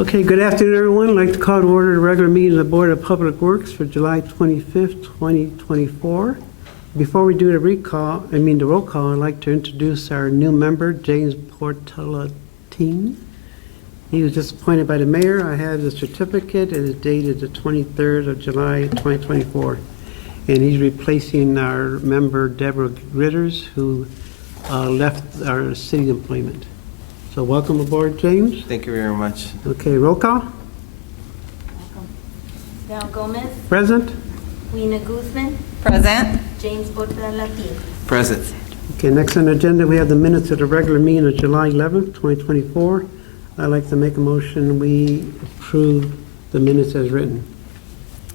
Okay, good afternoon, everyone. I'd like to call to order the regular meeting of the Board of Public Works for July 25th, 2024. Before we do the roll call, I'd like to introduce our new member, James Portalatine. He was just appointed by the mayor. I have the certificate. It is dated the 23rd of July, 2024. And he's replacing our member, Deborah Ritters, who left our city employment. So welcome aboard, James. Thank you very much. Okay, roll call. Val Gomez, Present. Weena Guzman, Present. James Portalatine. Present. Okay, next on the agenda, we have the minutes of the regular meeting of July 11th, 2024. I'd like to make a motion, we approve the minutes as written.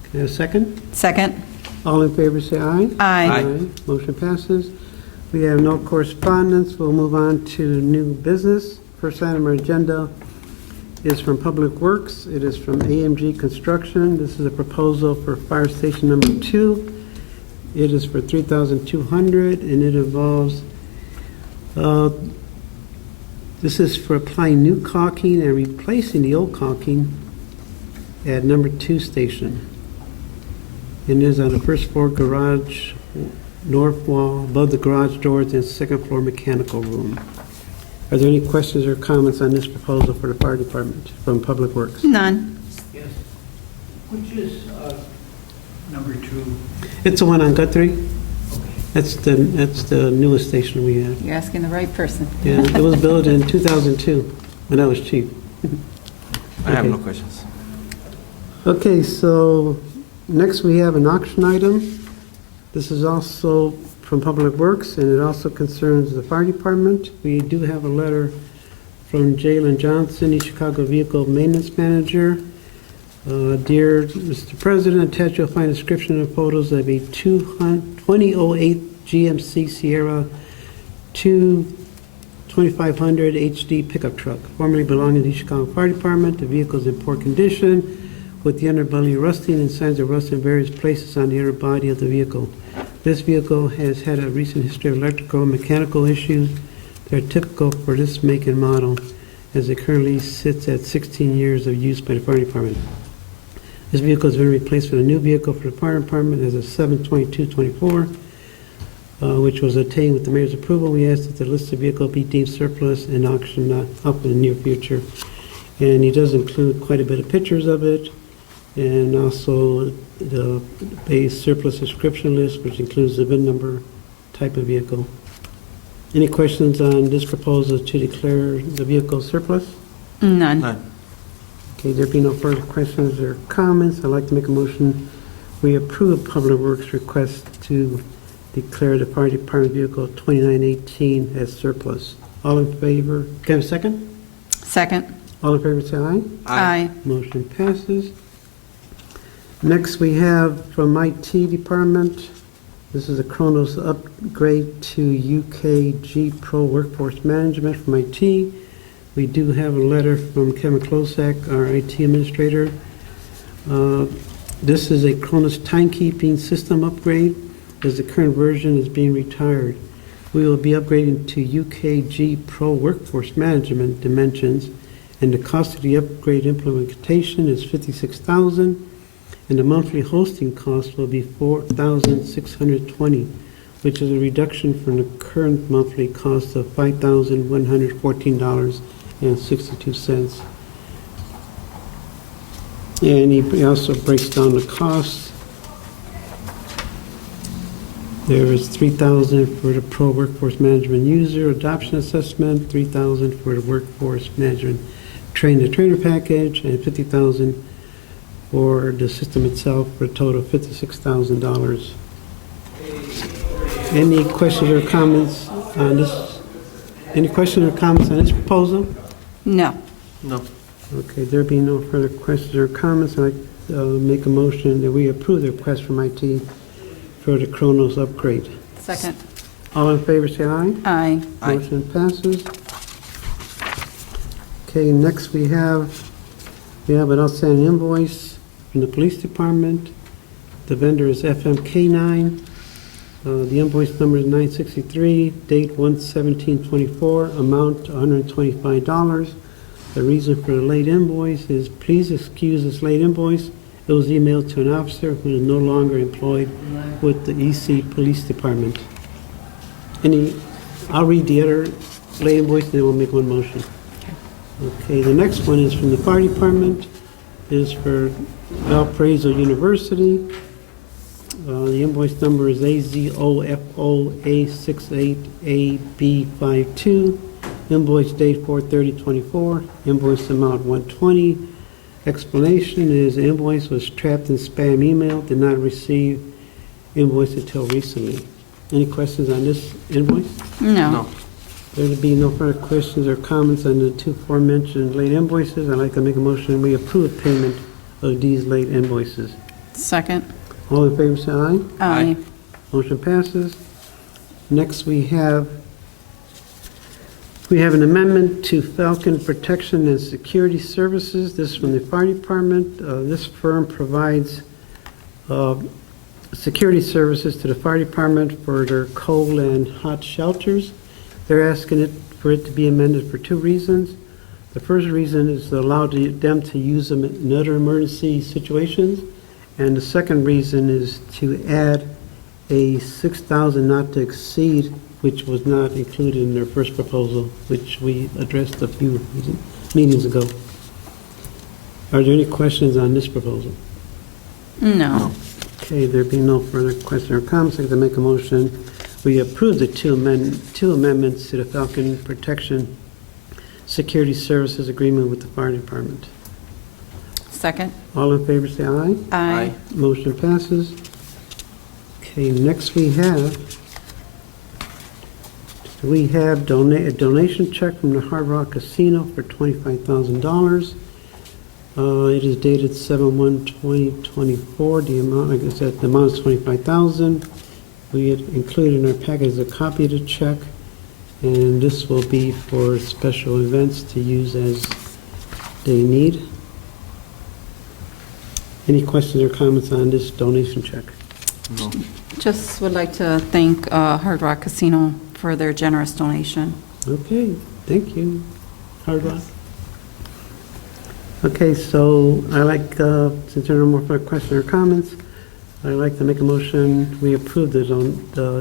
Can I have a second? Second. All in favor, say aye. Aye. Motion passes. We have no correspondence. We'll move on to new business. First item on our agenda is from Public Works. It is from AMG Construction. This is a proposal for Fire Station Number 2. It is for $3,200, and it involves, this is for applying new caulking and replacing the old caulking at Number 2 station. And it is on the first floor garage, north wall, above the garage doors, and second floor mechanical room. Are there any questions or comments on this proposal for the fire department from Public Works? None. Yes. Which is number 2? It's the one on Guthrie. Okay. That's the newest station we have. You're asking the right person. Yeah, it was built in 2002 when I was chief. I have Okay. no questions. Okay, so next we have an auction item. This is also from Public Works, and it also concerns the fire department. We do have a letter from Jalen Johnson, the Chicago Vehicle Maintenance Manager. Dear Mr. President, attached you'll find a description and photos of a 2008 GMC Sierra 2500 HD pickup truck, formerly belonging to the Chicago Fire Department. The vehicle is in poor condition, with the underbelly rusting and signs of rust in various places on the outer body of the vehicle. This vehicle has had a recent history of electrical and mechanical issues that are typical for this make and model, as it currently sits at 16 years of use by the fire department. This vehicle has been replaced with a new vehicle for the fire department as of 7/22/24, which was obtained with the mayor's approval. We ask that the listed vehicle be deemed surplus and auctioned up in the near future. And he does include quite a bit of pictures of it, and also the base surplus description list, which includes the VIN number, type of vehicle. Any questions on this proposal to declare the vehicle surplus? None. None. Okay, there being no further questions or comments, I'd like to make a motion. We approve Public Works request to declare the fire department vehicle 2918 as surplus. All in favor? Can I have a second? Second. All in favor, say aye. Aye. Motion passes. Next, we have from IT Department, this is a Kronos upgrade to UKG Pro Workforce Management from IT. We do have a letter from Kevin Klosak, our IT administrator. This is a Kronos timekeeping system upgrade, as the current version is being retired. We will be upgrading to UKG Pro Workforce Management dimensions, and the cost of the upgrade implementation is $56,000. And the monthly hosting cost will be $4,620, which is a reduction from the current monthly cost of $5,114.62. And he also breaks down the costs. There is $3,000 for the Pro Workforce Management User Adoption Assessment, $3,000 for the Workforce Management Train-the-Trainer Package, and $50,000 for the system itself, for a total of $56,000. Any questions or comments on this? Any questions or comments on this proposal? No. No. Okay, there being no further questions or comments, I'd like to make a motion that we approve the request from IT for the Kronos upgrade. Second. All in favor, say aye. Aye. Aye. Motion passes. Okay, next we have an outstanding invoice from the police department. The vendor is FMK9. The invoice number is 963, date 1/17/24, amount $125. The reason for the late invoice is please excuse this late invoice. It was emailed to an officer who is no longer employed with the EC Police Department. I'll read the other late invoice and then we'll make one motion. Okay, the next one is from the Fire Department. It is for Valparaiso University. The invoice number is AZOFOA68AB52. Invoice date 4/30/24. Invoice amount $120. Explanation is the invoice was trapped in spam email. Did not receive invoice until recently. Any questions on this invoice? No. There to be no further questions or comments on the two aforementioned late invoices. I'd like to make a motion we approve payment of these late invoices. Second. All in favor, say aye. Aye. Motion passes. Next, we have an amendment to Falcon Protection and Security Services. This is from the Fire Department. This firm provides security services to the Fire Department for their cold and hot shelters. They're asking for it to be amended for two reasons. The first reason is to allow them to use them in other emergency situations. And the second reason is to add a $6,000 not to exceed, which was not included in their first proposal, which we addressed a few meetings ago. Are there any questions on this proposal? No. Okay, there being no further questions or comments, I'd like to make a motion. We approve the two amendments to the Falcon Protection Security Services Agreement with the Fire Department. Second. All in favor, say aye. Aye. Motion passes. Okay, next we have a donation check from the Hard Rock Casino for $25,000. It is dated 7/1/2024. The amount, I guess that the amount is $25,000. We had included in our package a copy of the check, and this will be for special events to use as they need. Any questions or comments on this donation check? No. Just would like to thank Hard Rock Casino for their generous donation. Okay, thank you, Hard Rock. Okay, so since there are no more further questions or comments, I'd like to make a motion, we approve the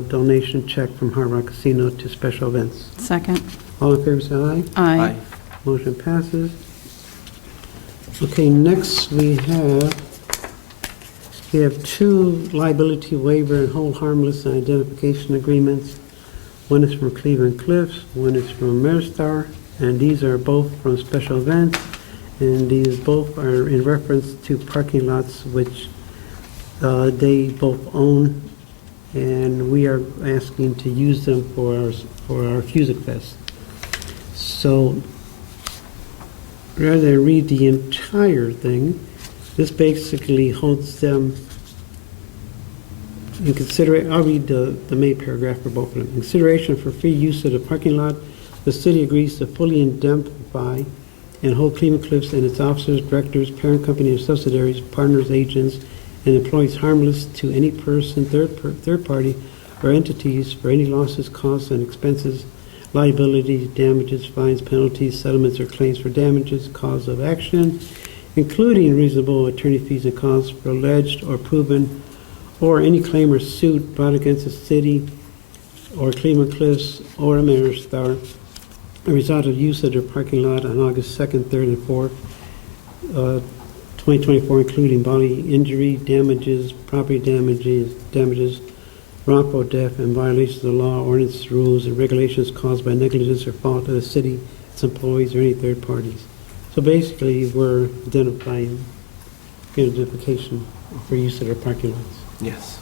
donation check from Hard Rock Casino to special events. Second. All in favor, say aye. Aye. Motion passes. Okay, next we have two liability waiver and hold harmless identification agreements. One is from Cleveland Cliffs, one is from Ameristar, and these are both from special events, and these both are in reference to parking lots which they both own, and we are asking to use them for our Fusic Fest. So rather than read the entire thing, this basically holds them in consideration. I'll read the main paragraph for both of them. In consideration for free use of the parking lot, the city agrees to fully indemnify and hold Cleveland Cliffs and its officers, directors, parent company, and subsidiaries, partners, agents, and employees harmless to any person, third party, or entities for any losses, costs, and expenses, liability, damages, fines, penalties, settlements, or claims for damages, cause of action, including reasonable attorney fees and costs for alleged or proven or any claim or suit brought against the city or Cleveland Cliffs or Ameristar, a result of use of their parking lot on August 2nd, 3rd, and 4th, 2024, including bodily injury, damages, property damages, wrongful death, and violations of the law, ordinance, rules, and regulations caused by negligence or fault of the city, its employees, or any third parties. So basically, we're identifying identification for use of their parking lots. Yes.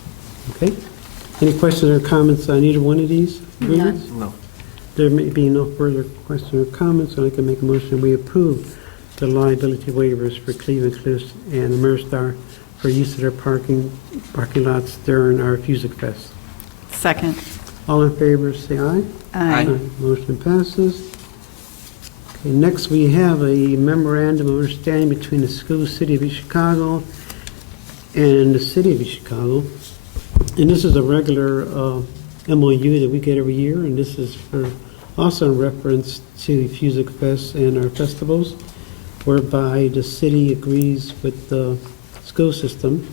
Okay? Any questions or comments on either one of these agreements? No. There may be no further questions or comments, so I can make a motion we approve the liability waivers for Cleveland Cliffs and Ameristar for use of their parking lots during our Fusic Fest. Second. All in favor, say aye. Aye. Motion passes. Okay, next we have a memorandum of understanding between the school, City of East Chicago, and the City of East Chicago. And this is a regular MOU that we get every year, and this is for also in reference to Fusic Fest and our festivals, whereby the city agrees with the school system.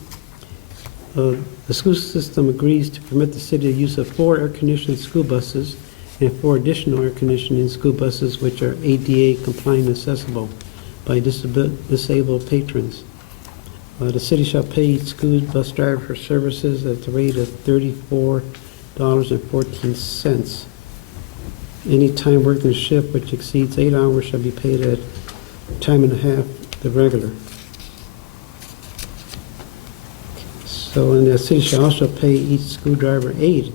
The school system agrees to permit the city the use of 4 air-conditioned school buses and 4 additional air-conditioning school buses which are ADA compliant and accessible by disabled patrons. The city shall pay each school bus driver for services at the rate of $34.14. Any time worked in a shift which exceeds 8 hours shall be paid at time and a half the regular. So, and the city shall also pay each school driver aid.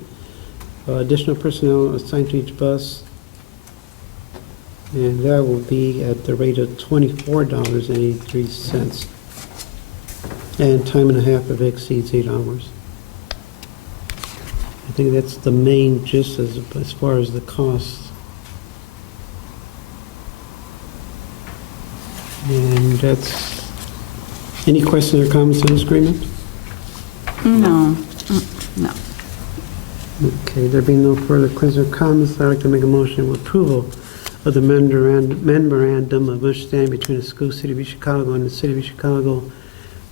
Additional personnel assigned to each bus, and that will be at the rate of $24.83. And time and a half if it exceeds 8 hours. I think that's the main gist as far as the costs. And that's, any questions or comments on this agreement? No, no. Okay, there being no further questions or comments, I'd like to make a motion of approval of the memorandum of understanding between the school city of East Chicago and the city of East Chicago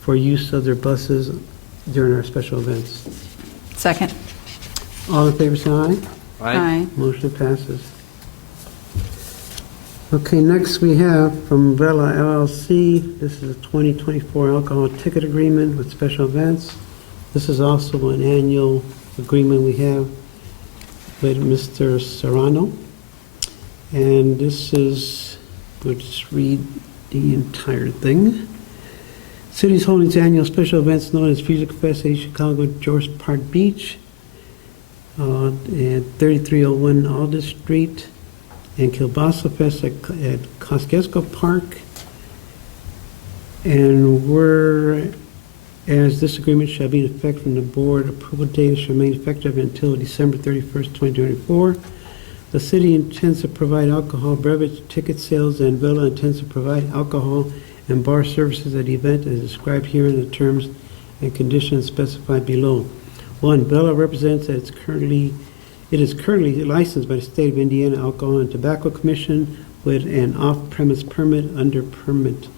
for use of their buses during our special events. Second. All in favor, say aye. Aye. Motion passes. Okay, next we have from Vela LLC. This is a 2024 alcohol ticket agreement with special events. This is also an annual agreement we have with Mr. Serrano. And this is, we'll just read the entire thing. City's holding its annual special events known as Fusic Fest at Chicago, George Park Beach, at 3301 Aldous Street, and Kielbasa Fest at Kosciuszko Park. And whereas this agreement shall be in effect from the board, approval date shall remain effective until December 31st, 2024. The city intends to provide alcohol beverage ticket sales, and Vela intends to provide alcohol and bar services at the event as described here in the terms and conditions specified below. 1. Vela represents that it is currently licensed by the State of Indiana Alcohol and Tobacco Commission with an off-premise permit under permit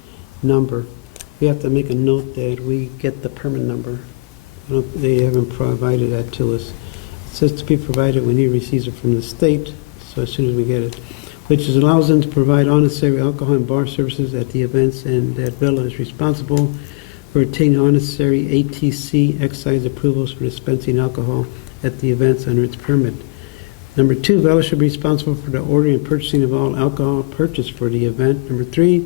number. We have to make a note that we get the permit number. They haven't provided that to us. It says to be provided when he receives it from the state, so as soon as we get it, which allows them to provide unnecessary alcohol and bar services at the events, and that Vela is responsible for obtaining unnecessary ATC excise approvals for dispensing alcohol at the events under its permit. Number 2, Vela should be responsible for the ordering and purchasing of all alcohol purchased for the event. Number 3,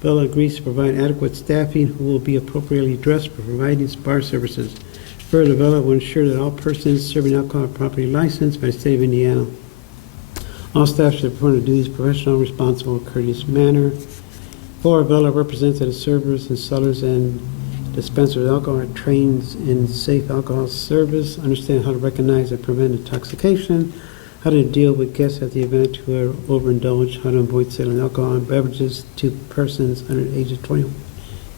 Vela agrees to provide adequate staffing who will be appropriately dressed for providing bar services. Further, Vela will ensure that all persons serving alcohol are properly licensed by the state of Indiana. All staff should perform their duties in a professional, responsible, courteous manner. 4, Vela represents that the servers and sellers and dispensers of alcohol are trained in safe alcohol service, understand how to recognize and prevent intoxication, how to deal with guests at the event who are overindulged, how to avoid selling alcohol and beverages to persons under the age of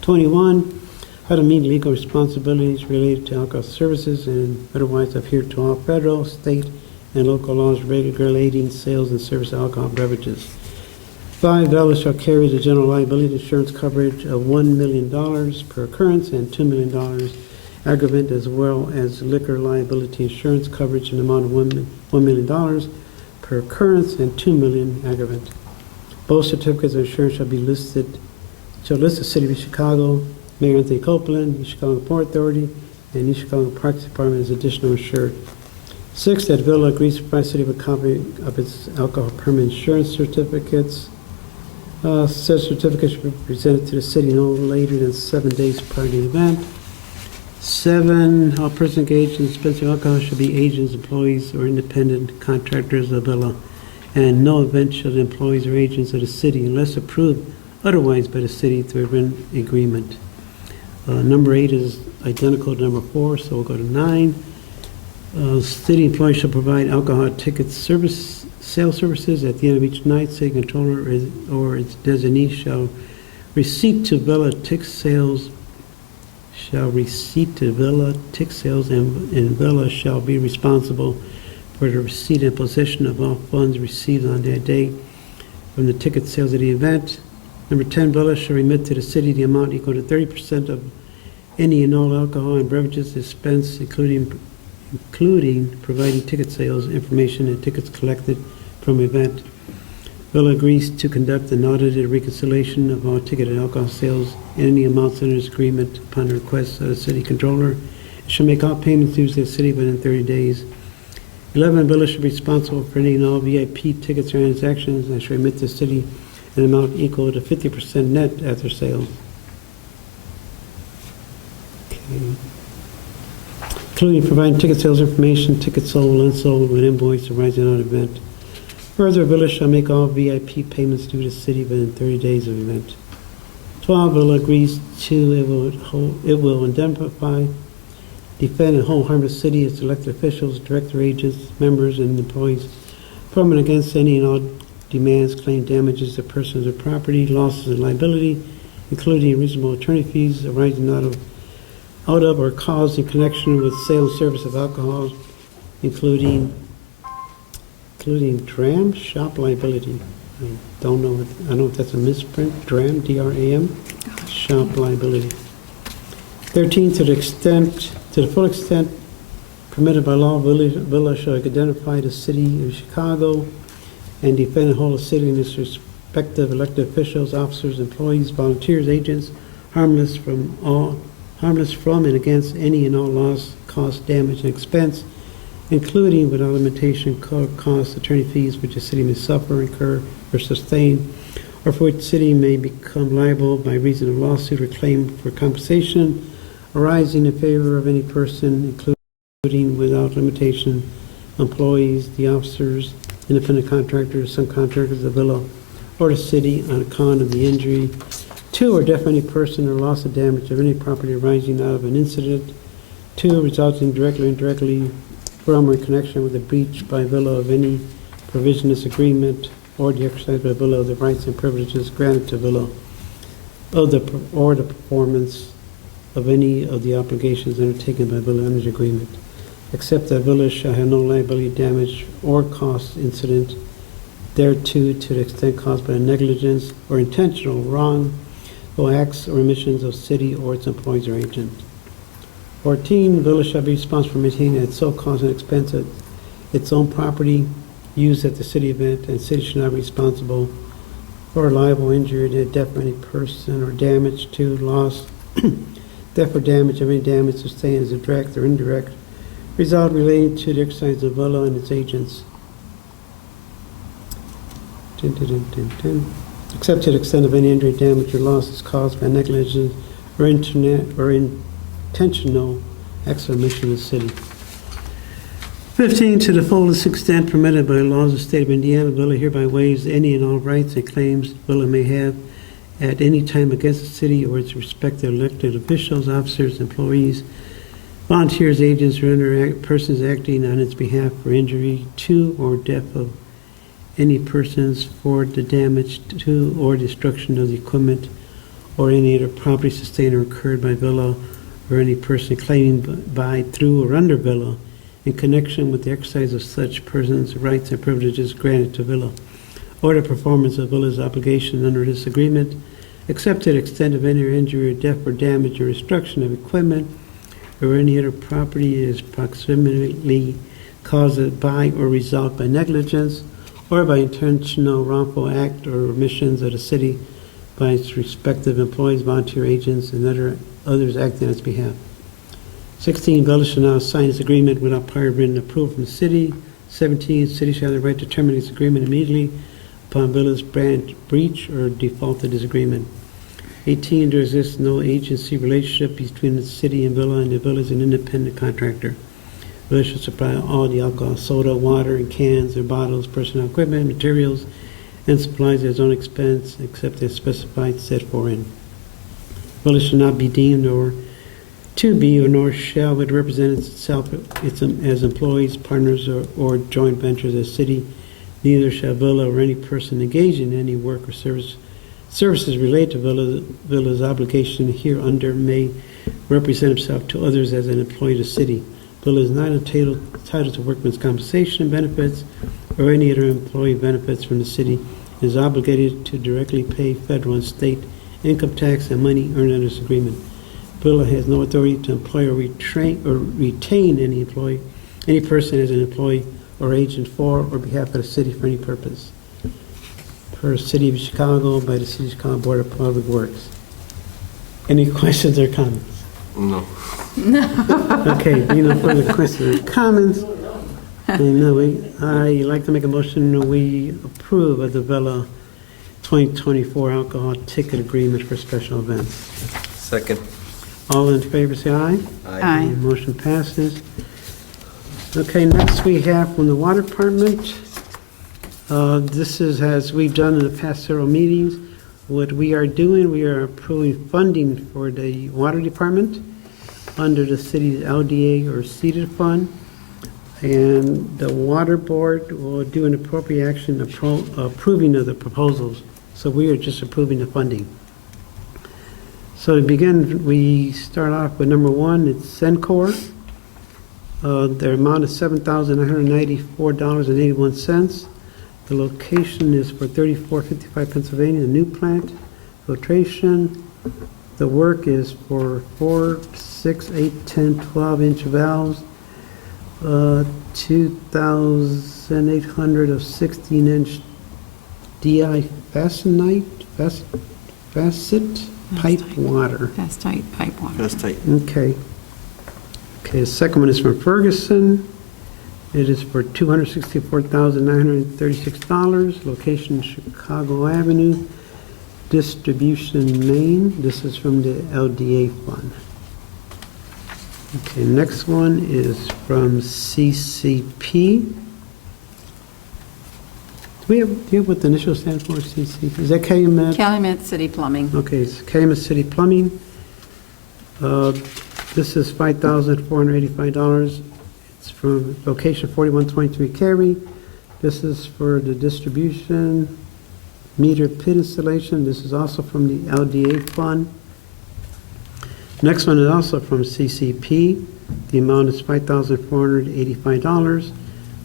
21, how to meet legal responsibilities related to alcohol services, and otherwise adhere to all federal, state, and local laws regulating sales and service of alcohol beverages. 5, Vela shall carry the general liability insurance coverage of $1 million per occurrence and $2 million aggravant, as well as liquor liability insurance coverage in the amount of $1 million per occurrence and $2 million aggravant. Both certificates of insurance shall list the City of East Chicago, Mayor Anthony Copeland, East Chicago Port Authority, and East Chicago Parks Department as additional insured. 6, that Vela agrees to provide the city with a copy of its alcohol permit insurance certificates. Said certificate should be presented to the city no later than 7 days prior to the event. 7, all persons engaged in dispensing alcohol should be agents, employees, or independent contractors of Vela, and no event shall the employees or agents of the city unless approved otherwise by the city through a written agreement. Number 8 is identical to number 4, so we'll go to 9. City employees shall provide alcohol ticket sale services at the end of each night. City controller or its designee shall receipt to Vela tick sales, and Vela shall be responsible for the receipt and possession of all funds received on that day from the ticket sales of the event. Number 10, Villa shall remit to the city the amount equal to 30% of any and all alcohol and beverages dispensed, including providing ticket sales information and tickets collected from event. Villa agrees to conduct an audited reconciliation of all ticket and alcohol sales and any amounts under this agreement upon the request of the city controller. It shall make all payments due to the city within 30 days. 11, Villa should be responsible for any and all VIP ticket transactions and shall remit to the city an amount equal to 50% net after sales. Okay. Including providing ticket sales information, tickets sold, unsold, with invoice arising out of event. Further, Villa shall make all VIP payments due to the city within 30 days of event. 12, Villa agrees to, it will indemnify, defend, and hold harmless city, its elected officials, director agents, members, and employees from and against any and all demands, claim damages to persons or property, losses and liability, including reasonable attorney fees arising out of or caused in connection with sale and service of alcohol, including dram shop liability. I don't know if that's a misprint. Dram, D-R-A-M, shop liability. 13, to the full extent permitted by law, Villa shall identify the city of Chicago and defend and hold the city and its respective elected officials, officers, employees, volunteers, agents, harmless from and against any and all loss, cost, damage, and expense, including without limitation costs, attorney fees which the city may suffer, incur, or sustain, or for which the city may become liable by reason of lawsuit or claim for compensation arising in favor of any person, including without limitation employees, the officers, independent contractors, subcontractors of Villa, or the city on account of the injury to or death of any person or loss of damage of any property arising out of an incident. 2, resulting directly or indirectly from or in connection with the breach by Villa of any provision of this agreement or the exercise by Villa of the rights and privileges granted to Villa or the performance of any of the obligations undertaken by Villa under the agreement, except that Villa shall have no liability, damage, or cost incident thereto to the extent caused by negligence or intentional wrongful acts or omissions of city or its employees or agents. 14, Villa shall be responsible for maintaining at sole cost and expense of its own property used at the city event, and city shall not be responsible for liable injury to death of any person or damage to loss, death or damage of any damage sustained as a direct or indirect result relating to the exercise of Villa and its agents. Except to the extent of any injury, damage, or loss is caused by negligence or intentional acts or omission of the city. 15, to the fullest extent permitted by laws of the state of Indiana, Villa hereby waives any and all rights and claims Villa may have at any time against the city or its respective elected officials, officers, employees, volunteers, agents, or other persons acting on its behalf for injury to or death of any persons for the damage to or destruction of the equipment or any other property sustained or incurred by Villa or any person claiming by, through, or under Villa in connection with the exercise of such persons' rights and privileges granted to Villa, or the performance of Villa's obligation under this agreement, except to the extent of any injury or death or damage or destruction of equipment or any other property is proximately caused by or result by negligence or by intentional wrongful act or omissions of the city by its respective employees, volunteer agents, and others acting on its behalf. 16, Villa shall now sign this agreement without prior written approval from the city. 17, the city shall have the right to terminate this agreement immediately upon Villa's breach or default of this agreement. 18, there exists no agency relationship between the city and Villa the Villa is an independent contractor. Villa shall supply all the alcohol, soda, water, and cans or bottles, personal equipment, materials, and supplies at its own expense, except as specified set for in. Villa shall not be deemed or to be, or nor shall it represent itself as employees, partners, or joint ventures as city. Neither shall Villa or any person engaged in any work or services related to Villa's obligation hereunder may represent himself to others as an employee of the city. Bill is not entitled to workman's compensation benefits or any other employee benefits from the city, and is obligated to directly pay federal and state income tax and money earned under this agreement. Bill has no authority to employ or retain any person as an employee or agent for or behalf of the city for any purpose. Per City of Chicago by the City of Chicago Board of Public Works. Any questions or comments? No. Okay, no further questions or comments. And I'd like to make a motion that we approve of the Vela 2024 alcohol ticket agreement for special events. Second. All in favor, say aye. Aye. Motion passes. Okay, next we have from the Water Department. This is, as we've done in the past several meetings, what we are doing, we are approving funding for the Water Department under the city's LDA or seeded fund. And the Water Board will do an appropriate action approving of the proposals. So we are just approving the funding. So to begin, we start off with number one, it's Cencor. Their amount is $7,994.81. The location is for 3455 Pennsylvania, the new plant. Filtration. The work is for 4, 6, 8, 10, 12-inch valves. 2,800 of 16-inch DI facet pipe water. Fast tight pipe water. That's tight. Okay. Okay, the second one is from Ferguson. It is for $264,936. Location Chicago Avenue. Distribution Main. This is from the LDA fund. Okay, next one is from CCP. Do you have what the initial stands for, CCP? Is that Calumet? Calumet City Plumbing. Okay, it's Calumet City Plumbing. This is $5,485. It's from location 4123 Cary. This is for the distribution meter pit installation. This is also from the LDA fund. Next one is also from CCP. The amount is $5,485.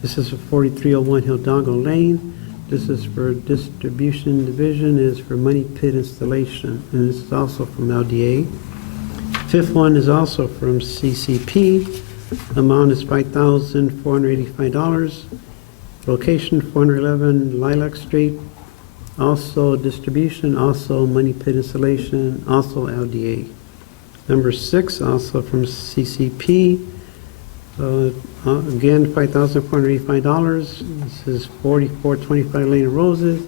This is for 4301 Hidalgo Lane. This is for distribution division, is for money pit installation, and this is also from LDA. Fifth one is also from CCP. Amount is $5,485. Location 411 Lilac Street. Also distribution, also money pit installation, also LDA. Number 6, also from CCP. Again, $5,485. This is 4425 Lane of Roses.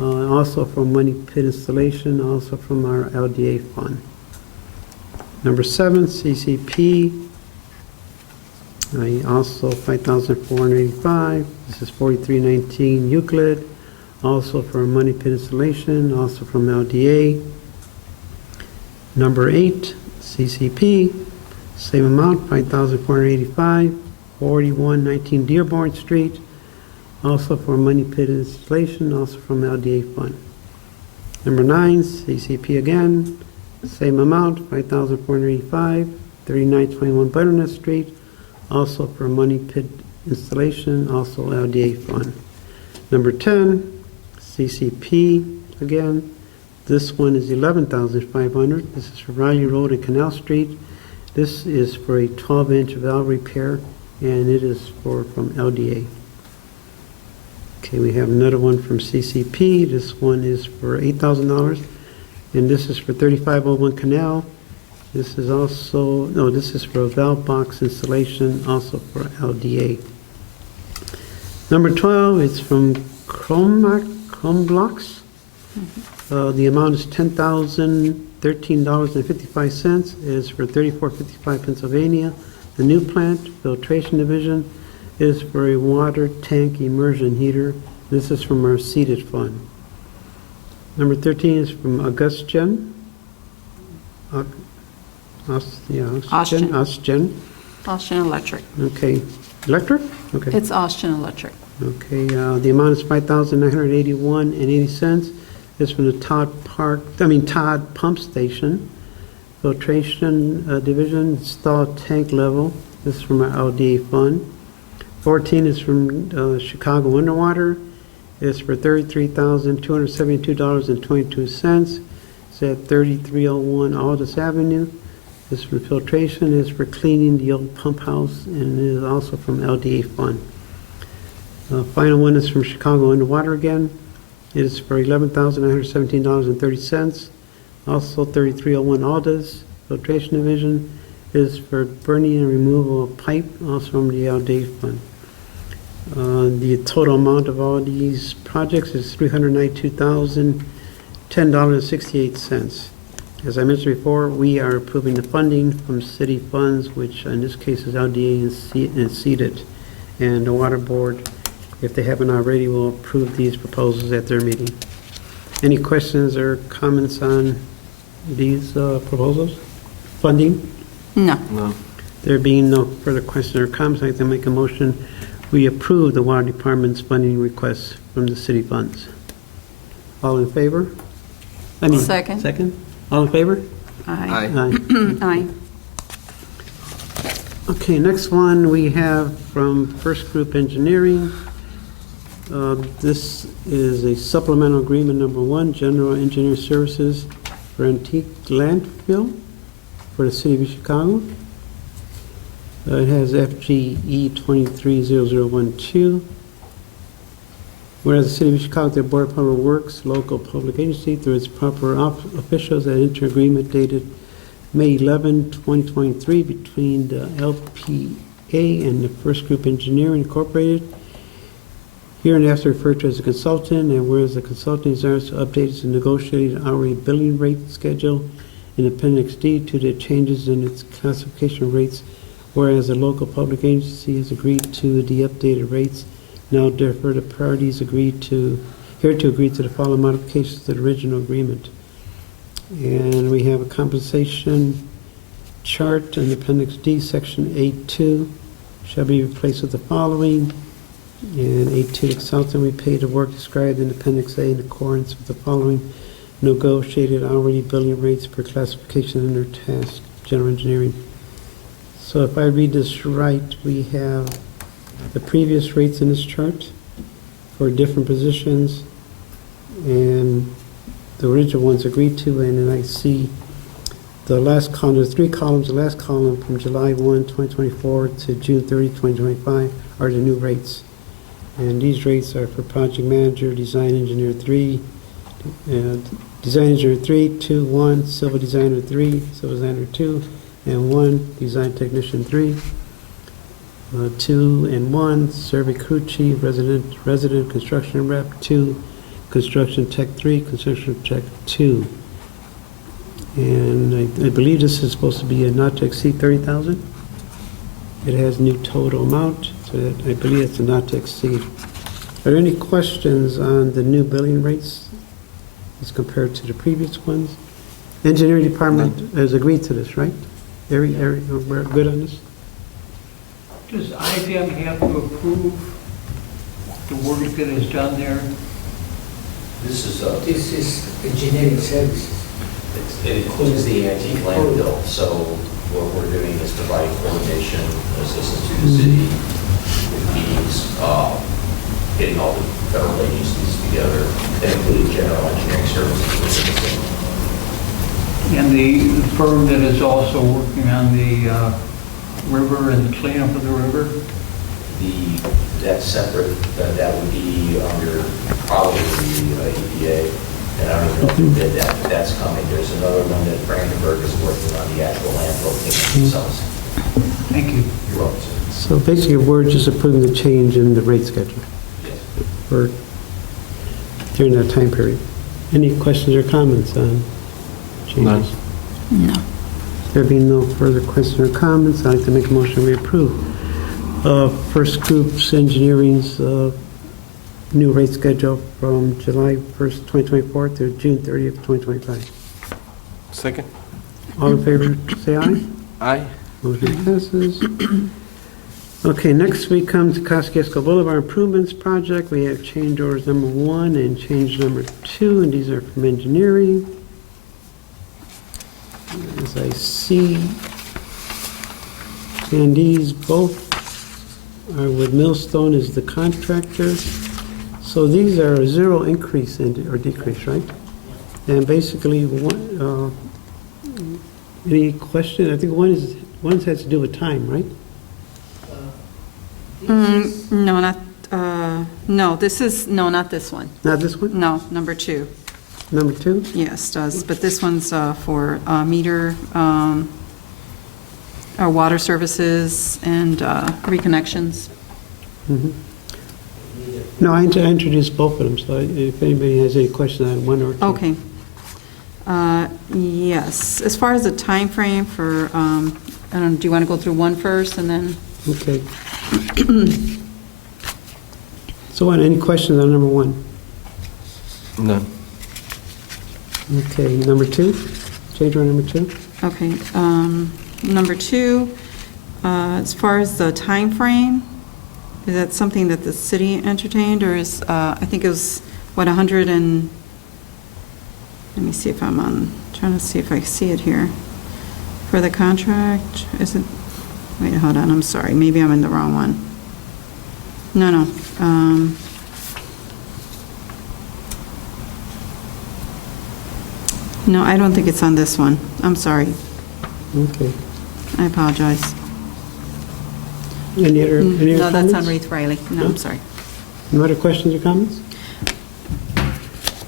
Also from money pit installation, also from our LDA fund. Number 7, CCP. Also $5,485. This is 4319 Euclid. Also for money pit installation, also from LDA. Number 8, CCP, same amount, $5,485, 4119 Dearborn Street, also for money pit installation, also from LDA fund. Number 9, CCP again, same amount, $5,485, 3921 Butternut Street, also for money pit installation, also LDA fund. Number 10, CCP again. This one is $11,500. This is for Riley Road and Canal Street. This is for a 12-inch valve repair, and it is from LDA. Okay, we have another one from CCP. This one is for $8,000, and this is for 3501 Canal. This is also, no, this is for a valve box installation, also for LDA. Number 12 is from Chromblocks. The amount is $10,013.55. Is for 3455 Pennsylvania. The new plant, filtration division, is for a water tank immersion heater. This is from our seeded fund. Number 13 is from Augustgen. Austin. Austin Electric. Okay. Electric? Okay. It's Austin Electric. Okay, the amount is $5,981.80. It's from the Todd Pump Station. Filtration Division, install tank level. This is from our LDA fund. 14 is from Chicago Underwater. It's for $33,272.22. It's at 3301 Aldous Avenue. This for filtration is for cleaning the old pump house, and it is also from LDA fund. Final one is from Chicago Underwater again. It is for $11,917.30. Also 3301 Aldous Filtration Division is for burning and removal of pipe, also from the LDA fund. The total amount of all these projects is $392,010.68. As I mentioned before, we are approving the funding from city funds, which in this case is LDA and seeded. And the Water Board, if they haven't already, will approve these proposals at their meeting. Any questions or comments on these proposals? Funding? No. No. There being no further questions or comments, I'd like to make a motion. We approve the Water Department's funding requests from the city funds. All in favor? Second. Second? All in favor? Aye. Aye. Aye. Okay, next one we have from First Group Engineering. This is a supplemental agreement number 1, General Engineer Services for Antique Landfill for the City of Chicago. It has FGE 230012. Whereas the City of Chicago, their Board of Public Works, local public agency, through its proper officials, that enter agreement dated May 11, 2023, between the LPA and the First Group Engineering Incorporated, hereinafter referred to as a consultant, and whereas the consultant desires to update its negotiated hourly billing rate schedule in Appendix D to the changes in its classification rates, whereas the local public agency has agreed to the updated rates, now therefore the parties agree to the following modifications to the original agreement. And we have a compensation chart in Appendix D, Section 8.2, shall be replaced with the following. And 8.2, the consultant we pay the work described in Appendix A in accordance with the following negotiated hourly billing rates per classification under task, general engineering. So if I read this right, we have the previous rates in this chart for different positions, and the original ones agreed to, and then I see the last column, there's 3 columns, the last column from July 1, 2024 to June 30, 2025 are the new rates. And these rates are for project manager, design engineer 3, design engineer 3, 2, 1, civil designer 3, civil designer 2, and 1, design technician 3, 2 and 1, survey crew chief, resident construction rep 2, construction tech 3, construction tech 2. And I believe this is supposed to be a not to exceed 30,000. It has new total amount, so that I believe it's a not to exceed. Are there any questions on the new billing rates as compared to the previous ones? Engineering department has agreed to this, right? We're good on this? Does IBM have to approve the work that is done there? This is, This is engineering services. it includes the antique landfill, so what we're doing is providing coordination, assistance to the city with meetings, getting all the federal agencies together, and including general engineering services within the city. And the firm that is also working on the river and the cleanup of the river? That's separate, that would be under probably EPA, and I don't even know if that's coming. There's another one that Brandenburg is working on, the actual landfill cleanup themselves. Thank you. You're welcome, sir. So basically, we're just approving the change in the rate schedule Yes. for during that time period. Any questions or comments on changes? None. No. There being no further questions or comments, I'd like to make a motion we approve First Group's Engineering's new rate schedule from July 1st, 2024 to June 30th, 2025. Second? All in favor, say aye. Aye. Motion passes. Okay, next we come to Kosciuszko Boulevard Improvements Project. We have change orders number 1 and change number 2, and these are from engineering. This as I see. And these both are with Millstone as the contractor. So these are a zero increase or decrease, right? And basically, any question? I think one has to do with time, right? No, not, no, this is, no, not this one. Not this one? No, number 2. Number 2? Yes, does, but this one's for meter, our water services and reconnections. Mhm. No, I introduced both of them, so if anybody has any question on one or two. Okay. Yes, as far as the time frame for, I don't know, do you want to go through one first and then? Okay. So, any questions on number 1? None. Okay, number 2? Change order number 2? Okay, number 2, as far as the time frame, is that something that the city entertained, or is, I think it was, what, 100 and, let me see if I'm on, trying to see if I see it here. For the contract, is it, wait, hold on, I'm sorry, maybe I'm in the wrong one. No, no, I don't think it's on this one. I'm sorry. Okay. I apologize. Any other comments? No, that's on Wraith Riley. No, I'm No? sorry. No other questions or comments?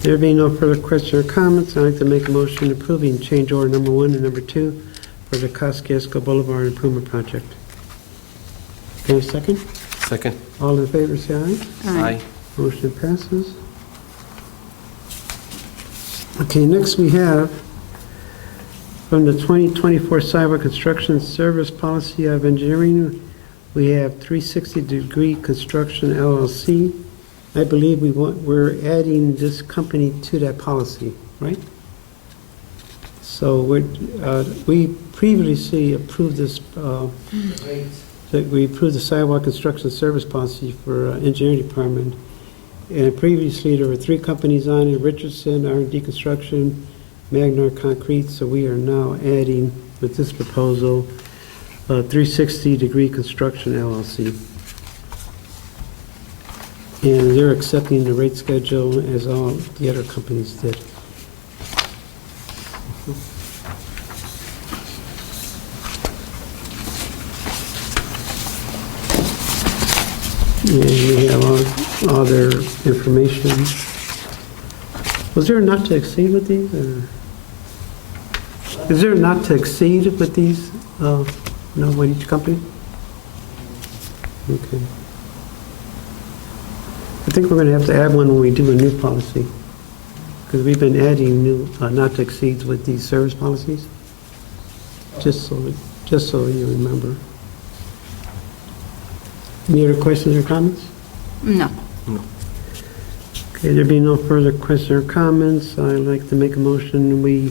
There being no further questions or comments, I'd like to make a motion approving change order number 1 and number 2 for the Kosciuszko Boulevard Improvement Project. Can I have a second? Second. All in favor, say aye. Aye. Motion passes. Okay, next we have from the 2024 Sidewalk Construction Service Policy of Engineering, we have 360 Degree Construction LLC. I believe we're adding this company to that policy, right? So we previously approved this, we approved the Sidewalk Construction Service Policy for Engineering Department. And previously, there were 3 companies on it: Richardson, R&D Construction, Magnar Concrete. So we are now adding, with this proposal, 360 Degree Construction LLC. And they're accepting the rate schedule as all the other companies did. And we have all their information. Was there a not to exceed with these, or? Is there a not to exceed with these, with each company? Okay. I think we're going to have to add one when we do a new policy, because we've been adding new not to exceeds with these service policies, just so you remember. Any other questions or comments? No. Okay, there being no further questions or comments, I'd like to make a motion, we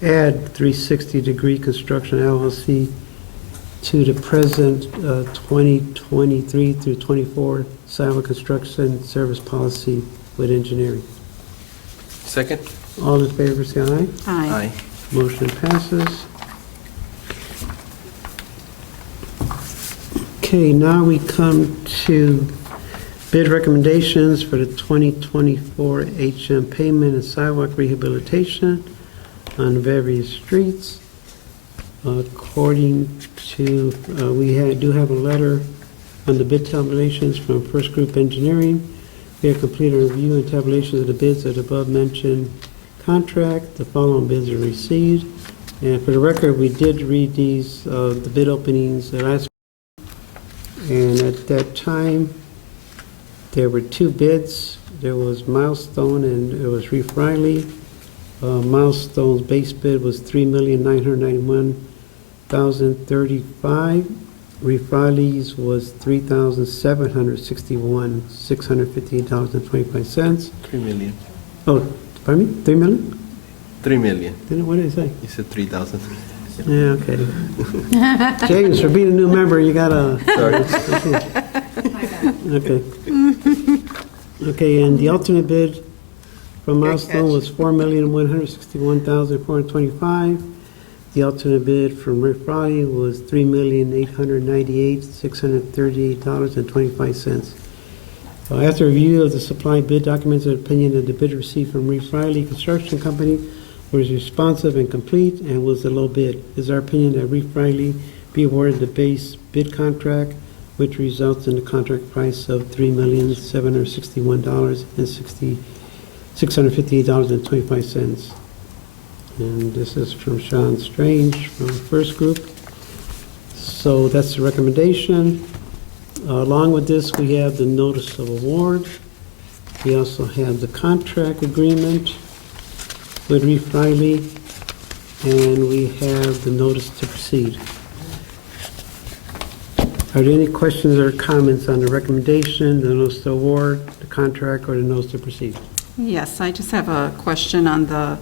add 360 Degree Construction LLC to the present 2023 through 24 Sidewalk Construction Service Policy with Engineering. Second. All in favor, say aye. Aye. Motion passes. Okay, now we come to bid recommendations for the 2024 HM pavement and sidewalk rehabilitation on various streets. According to, we do have a letter on the bid tabulations from First Group Engineering. We have completed a review and tabulations of the bids of the above-mentioned contract. The following bids are received. And for the record, we did read these, the bid openings last week. And at that time, there were 2 bids. There was Milestone and it was Reef Riley. Milestone's base bid was $3,991,035. Reef Riley's was $3,761,658.25. 3 million. Oh, pardon me? 3 million? 3 million. What did I say? You said 3,000. Yeah, okay. James, for being a new member, you gotta. Sorry. Okay. Okay, and the alternate bid from Milestone was $4,161,425. The alternate bid from Rick Riley was $3,898,638.25. After review of the supply bid documents, the opinion that the bid received from Reeve Riley Construction Company was responsive and complete and was the low bid. It is our opinion that Reeve Riley be awarded the base bid contract, which results in the contract price of $3,761,658.25. And this is from Sean Strange from First Group. So that's the recommendation. Along with this, we have the notice of award. We also have the contract agreement with Reeve Riley, and we have the notice to proceed. Are there any questions or comments on the recommendation, the notice to award, the contract, or the notice to proceed? Yes, I just have a question on the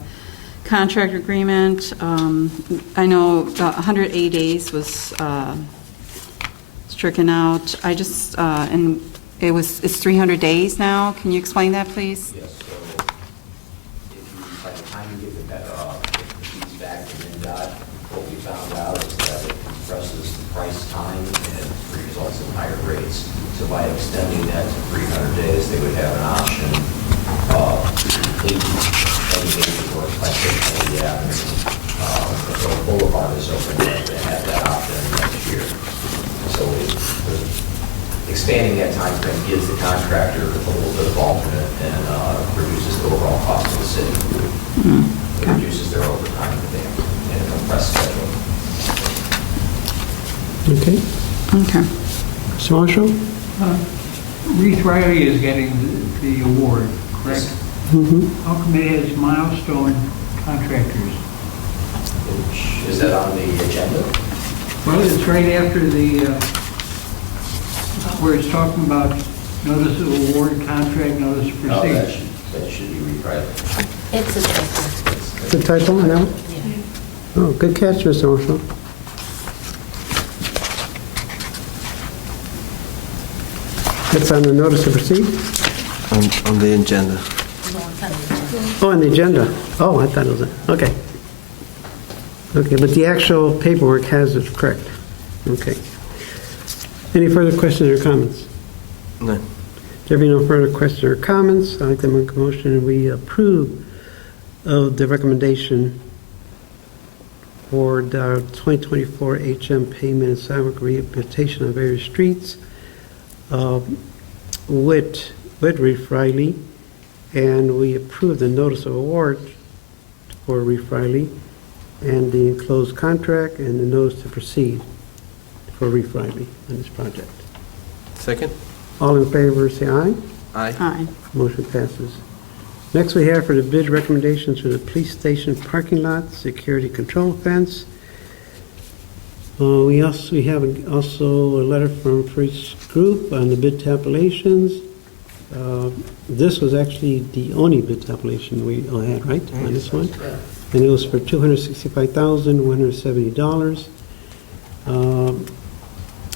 contract agreement. I know the 180 days was stricken out. I just, and it's 300 days now. Can you explain that, please? Yes, so if you, by the time you get the fees back to MnDOT, what we found out is that it compresses the price time and results in higher rates. So by extending that to 300 days, they would have an option of any major work, like Kennedy Avenue. So Boulevard is open, they have that option next year. So expanding that time frame gives the contractor a little bit of alternate and reduces the overall cost of the city. It reduces their overtime demand and a compressed schedule. Okay. Okay. Mr. Marshall? Reeve Riley is getting the award, correct? Mm-hmm. How come it has Milestone Contractors? Is that on the agenda? Well, it's right after the, where it's talking about notice of award, contract, notice of No, proceed. that should be Reeve Riley. It's a typo. The typo on that one? Yeah. Oh, good catch, Mr. Marshall. It's on the notice to proceed? On the agenda. No, it's on the agenda. Oh, on the agenda. Oh, I thought it was, okay. Okay, but the actual paperwork has it correct. Okay. Any further questions or comments? None. There being no further questions or comments, I'd like to make a motion and we approve of the recommendation for the 2024 HM pavement and sidewalk rehabilitation of various streets with Reeve Riley, and we approve the notice of award for Reeve Riley and the enclosed contract and the notice to proceed for Reeve Riley on this project. Second? All in favor, say aye. Aye. Aye. Motion passes. Next, we have for the bid recommendations for the police station parking lot, security control fence. We have also a letter from First Group on the bid tabulations. This was actually the only bid tabulation we all had, right, on this one? And it was for $265,170.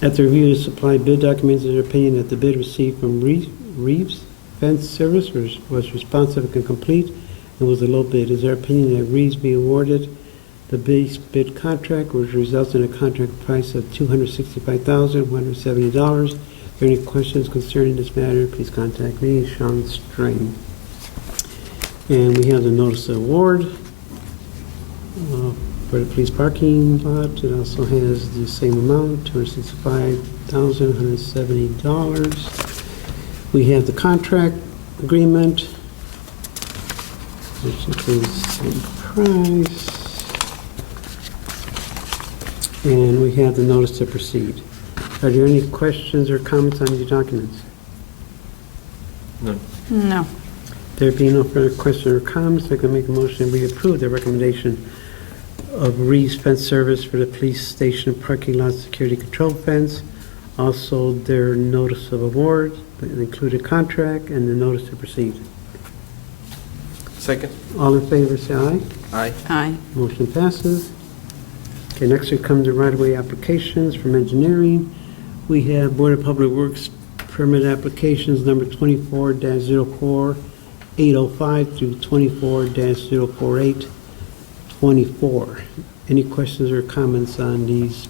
After review of the supply bid documents, their opinion that the bid received from Reeves Fence Service was responsive and complete and was a low bid. It is our opinion that Reeves be awarded the base bid contract, which results in a contract price of $265,170. If there are any questions concerning this matter, please contact me, Sean Strain. And we have the notice of award for the police parking lot. It also has the same amount, $265,170. We have the contract agreement, which includes the same price. And we have the notice to proceed. Are there any questions or comments on these documents? None. No. There being no further questions or comments, I can make a motion we approve the recommendation of Reeves Fence Service for the police station parking lot security control fence. Also, their notice of award, the included contract, and the notice to proceed. Second? All in favor, say aye. Aye. Aye. Motion passes. Okay, next we come to right-of-way applications from engineering. We have Board of Public Works permit applications number 24-04-805 through 24-048-24. Any questions or comments on these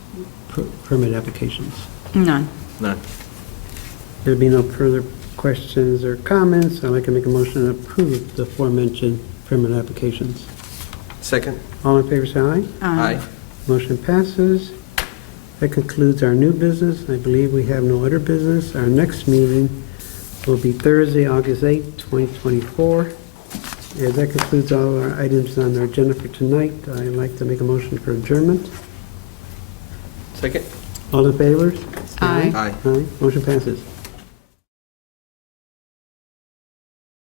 permit applications? None. None. There be no further questions or comments. I'd like to make a motion to approve the aforementioned permit applications. Second? All in favor, say aye. Aye. Motion passes. That concludes our new business. I believe we have no other business. Our next meeting will be Thursday, August 8th, 2024. And that concludes all our items on our agenda for tonight. I'd like to make a motion for adjournment. Second? All in favor? Aye. Aye. Aye. Motion passes.